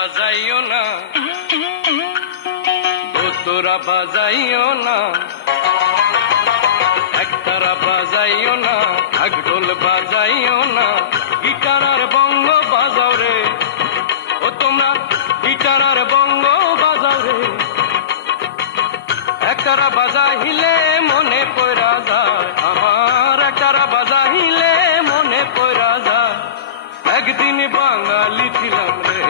বাজাইও না, তোরা বাজাইও না, একতারা বাজাইও না, ঢাকঢোল বাজাইও না, গিটার আর বঙ্গ বাজাও রে, ও তোমরা গিটার আর বঙ্গ বাজাও রে। একতারা বাজাইলে মনে পড়া যায় আমার, একতারা বাজাইলে মনে পড়া যায় একদিন বাঙালি ছিলাম রে,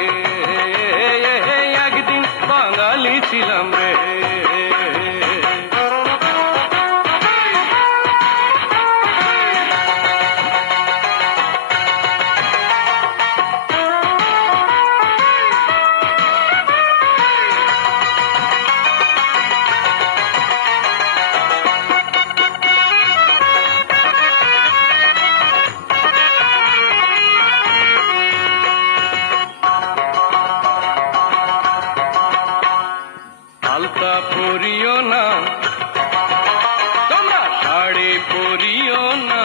একদিন বাঙালি ছিলাম রে। আলতা পরিও না, তোমরা শাড়ি পরিও না,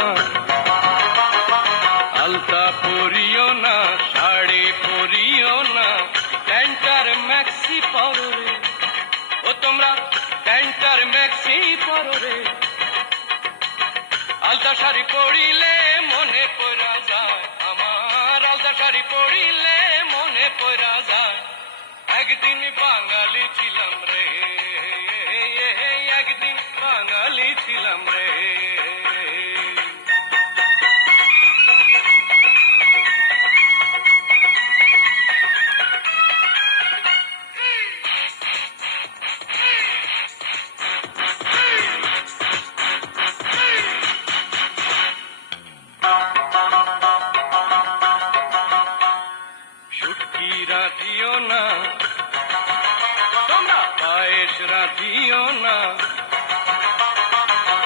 আলতা পরিও না, শাড়ি পরিও না, প্যান্টার ম্যাক্সি পরো রে, ও তোমরা প্যান্টার ম্যাক্সি পরো রে। আলতা শাড়ি পরিলে মনে পড়া যায় আমার, আলতা শাড়ি পরিলে মনে পড়া যায় একদিন বাঙালি ছিলাম রে, একদিন বাঙালি ছিলাম রে। শুটকি রাধিও না, তোমরা পায়েস রাধিও না,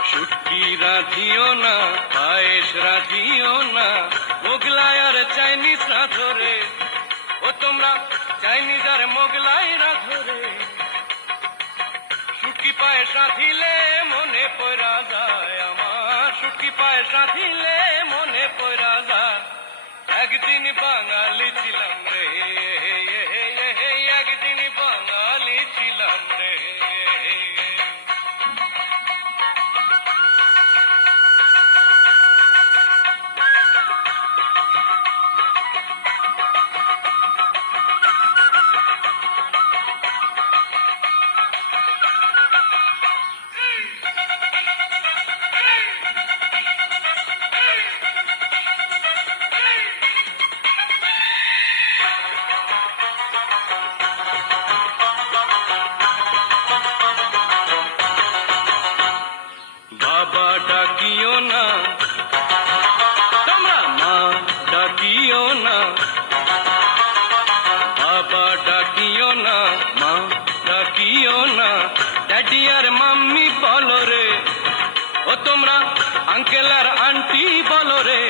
শুটকি রাধিও না, পায়েস রাধিও না, মোগলাই আর চাইনিজ রাধো রে, ও তোমরা চাইনিজ আর মোগলাই রাধো রে। শুটকি পায়েস রাধিলে মনে পড়া যায় আমার, শুটকি পায়েস রাধিলে মনে পড়া যায় একদিন বাঙালি ছিলাম রে, একদিন বাঙালি ছিলাম রে। বাবা ডাকিও না, তোমরা মা ডাকিও না, বাবা ডাকিও না, মা ডাকিও না, ড্যাডি আর মাম্মি বলো রে, ও তোমরা আঙ্কেল আর আন্টি বলো রে।